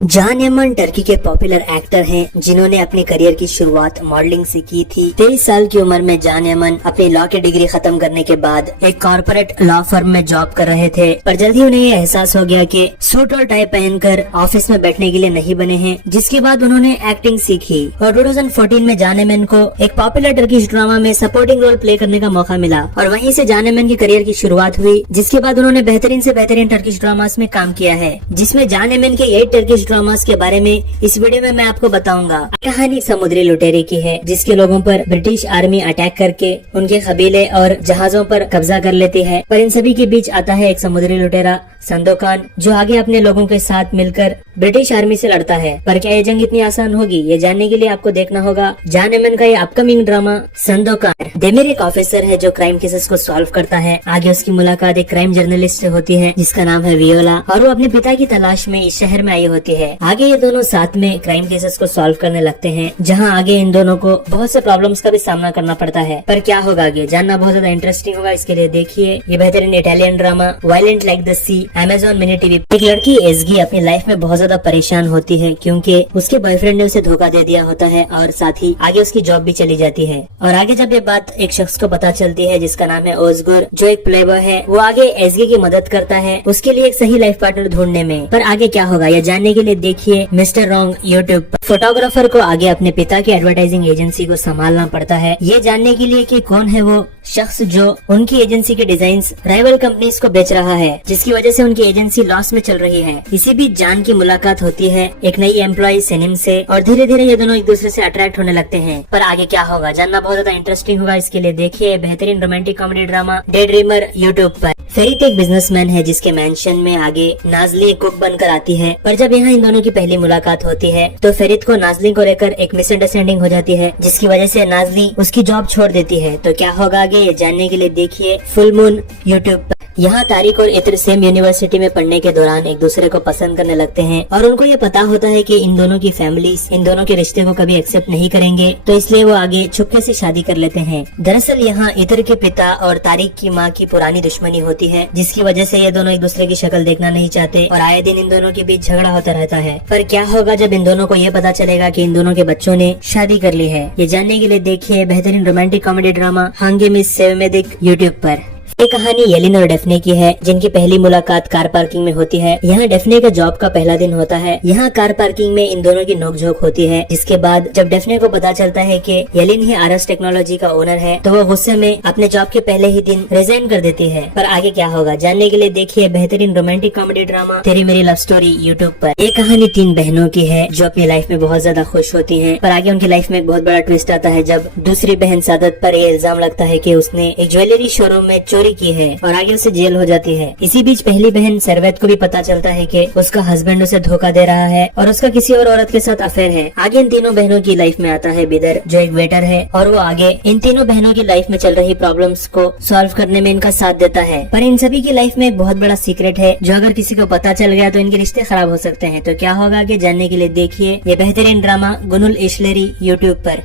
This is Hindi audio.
जान यमन टर्की के पॉपुलर एक्टर हैं जिन्होंने अपने करियर की शुरुआत मॉडलिंग से की थी। 23 साल की उम्र में जान यमन अपनी लॉ की डिग्री खत्म करने के बाद एक कॉर्पोरेट लॉ फर्म में जॉब कर रहे थे, पर जल्द ही उन्हें ये एहसास हो गया कि सूट और टाई पहनकर ऑफिस में बैठने के लिए नहीं बने हैं, जिसके बाद उन्होंने एक्टिंग सीखी और 2014 में जान यमन को एक पॉपुलर टर्किश ड्रामा में सपोर्टिंग रोल प्ले करने का मौका मिला और वहीं से जान यमन की करियर की शुरुआत हुई, जिसके बाद उन्होंने बेहतरीन से बेहतरीन टर्किश ड्रामास में काम किया है, जिसमें जान यमन के 8 टर्किश ड्रामास के बारे में इस वीडियो में मैं आपको बताऊंगा। कहानी समुद्री लुटेरे की है, जिसके लोगों पर ब्रिटिश आर्मी अटैक करके उनके कबीले और जहाजों पर कब्जा कर लेती है, पर इन सभी के बीच आता है एक समुद्री लुटेरा संदोकान, जो आगे अपने लोगों के साथ मिलकर ब्रिटिश आर्मी से लड़ता है। पर क्या ये जंग इतनी आसान होगी, ये जानने के लिए आपको देखना होगा जान यमन का ये अपकमिंग ड्रामा संदोकान। डेमिर एक ऑफिसर है जो क्राइम केसेस को सॉल्व करता है। आगे उसकी मुलाकात एक क्राइम जर्नलिस्ट से होती है जिसका नाम है वियोला, और वो अपने पिता की तलाश में इस शहर में आई होती है। आगे ये दोनों साथ में क्राइम केसेस को सॉल्व करने लगते हैं, जहाँ आगे इन दोनों को बहुत से प्रॉब्लम्स का भी सामना करना पड़ता है। पर क्या होगा आगे जानना बहुत ज्यादा इंटरेस्टिंग होगा, इसके लिए देखिए ये बेहतरीन Italian drama violent like the sea, Amazon mini TV. एक लड़की एसगी अपनी लाइफ में बहुत ज्यादा परेशान होती है क्योंकि उसके बॉयफ्रेंड ने उसे धोखा दे दिया होता है और साथ ही आगे उसकी जॉब भी चली जाती है। और आगे जब ये बात एक शख्स को पता चलती है जिसका नाम है ओजगुर, जो एक प्लेबॉय है, वो आगे एसगी की मदद करता है उसके लिए एक सही लाइफ पार्टनर ढूंढने में। पर आगे क्या होगा यह जानने के लिए देखिए मिस्टर रॉन्ग यूट्यूब पर। फोटोग्राफर को आगे अपने पिता की एडवर्टाइजिंग एजेंसी को संभालना पड़ता है, ये जानने के लिए कि कौन है वो शख्स जो उनकी एजेंसी के डिजाइन्स राइवल कंपनीज को बेच रहा है, जिसकी वजह से उनकी एजेंसी लॉस में चल रही है। इसी बीच जान की मुलाकात होती है एक नई एम्प्लॉय सेनिम से और धीरे धीरे ये दोनों एक दूसरे से अट्रैक्ट होने लगते हैं। पर आगे क्या होगा जानना बहुत ज्यादा इंटरेस्टिंग होगा, इसके लिए देखिए बेहतरीन romantic comedy drama day dreamer YouTube पर। फेरित एक बिजनेसमैन है जिसके मैंशन में आगे नाजली कुक बनकर आती है, पर जब यहाँ इन दोनों की पहली मुलाकात होती है तो फेरित को नाजली को लेकर एक मिसअंडरस्टैंडिंग हो जाती है, जिसकी वजह से नाजली उसकी जॉब छोड़ देती है। तो क्या होगा आगे ये जानने के लिए देखिए फुल मून यूट्यूब पर। यहाँ तारिक और इत्र सेम यूनिवर्सिटी में पढ़ने के दौरान एक दूसरे को पसंद करने लगते हैं और उनको ये पता होता है कि इन दोनों की फैमिलीज इन दोनों के रिश्ते को कभी एक्सेप्ट नहीं करेंगे, तो इसलिए वो आगे छुपके से शादी कर लेते हैं। दरअसल यहाँ इत्र के पिता और तारिक की माँ की पुरानी दुश्मनी होती है, जिसकी वजह से ये दोनों एक दूसरे की शक्ल देखना नहीं चाहते और आए दिन इन दोनों के बीच झगड़ा होता रहता है। पर क्या होगा जब इन दोनों को ये पता चलेगा कि इन दोनों के बच्चों ने शादी कर ली है, ये जानने के लिए देखिए बेहतरीन रोमांटिक कॉमेडी ड्रामा हांगे मिस सेवेमेदिक यूट्यूब पर। ये कहानी येलिन और डेफने की है, जिनकी पहली मुलाकात कार पार्किंग में होती है। यहाँ डेफने का जॉब का पहला दिन होता है। यहाँ कार पार्किंग में इन दोनों की नोकझोंक होती है, जिसके बाद जब डेफने को पता चलता है कि येलिन ही आरएस टेक्नोलॉजी का ओनर है, तो वो गुस्से में अपने जॉब के पहले ही दिन रिजाइन कर देती है। पर आगे क्या होगा जानने के लिए देखिए बेहतरीन रोमांटिक कॉमेडी ड्रामा तेरी मेरी लव स्टोरी यूट्यूब पर। ये कहानी 3 बहनों की है जो अपनी लाइफ में बहुत ज्यादा खुश होती है, पर आगे उनकी लाइफ में एक बहुत बड़ा ट्विस्ट आता है जब दूसरी बहन सादत पर ये इल्जाम लगता है कि उसने एक ज्वेलरी शोरूम में चोरी की है और आगे उसे जेल हो जाती है। इसी बीच पहली बहन सरवैत को भी पता चलता है कि उसका हस्बैंड उसे धोखा दे रहा है और उसका किसी और औरत के साथ अफेयर है। आगे इन तीनों बहनों की लाइफ में आता है बिदर, जो एक वेटर है, और वो आगे इन तीनों बहनों की लाइफ में चल रही प्रॉब्लम्स को सॉल्व करने में इनका साथ देता है। पर इन सभी की लाइफ में एक बहुत बड़ा सीक्रेट है जो अगर किसी को पता चल गया तो इनके रिश्ते खराब हो सकते हैं। तो क्या होगा आगे जानने के लिए देखिए ये बेहतरीन ड्रामा गुनुल इशलेरी यूट्यूब पर।